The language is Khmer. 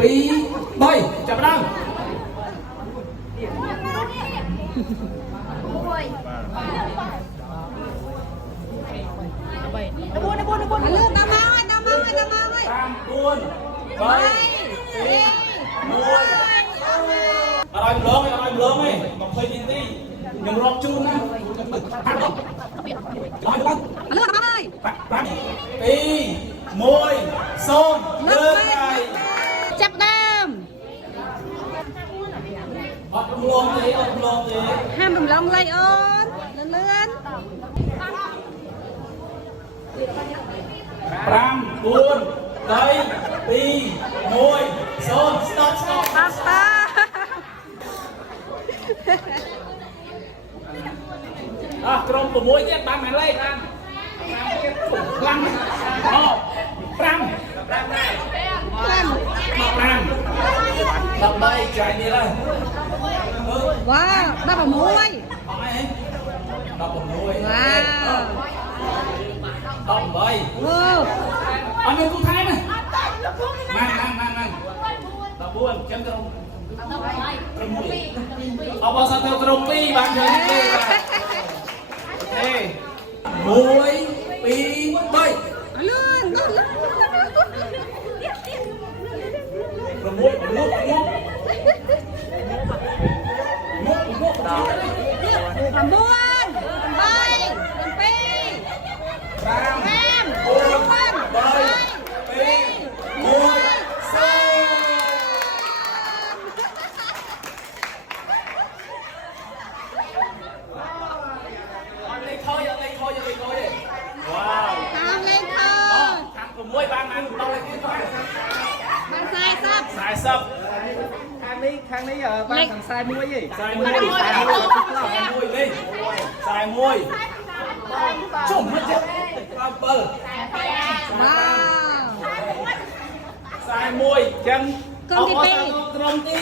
ពី3ចាប់ដើមអរឲ្យម្លងឯង20នាទីខ្ញុំរាប់ជូនណាលើកហើយ5 2 1 0លើកហើយចាប់ដើមអត់រំលងទេហាមរំលងលេខអូនលឿន5 4 3 2 1 0 stop ក្រុម6ទៀតបានមែនលេខបានខ្លាំងអូ5ចាយនេះឡើយវ៉ា16អត់ឯង16វ៉ាវ18អូអត់មានគូថែមណា14ចឹងក្រុម1អបអរសាទរក្រុម2បានជួយទេហេ1 2 3លឿនខាងនេះបានខាងខ្សែមួយទេខ្សែមួយលេខខ្សែមួយចុះមិនចេះ7វ៉ាវខ្សែមួយចឹងក្រុមទី2ក្រុមទី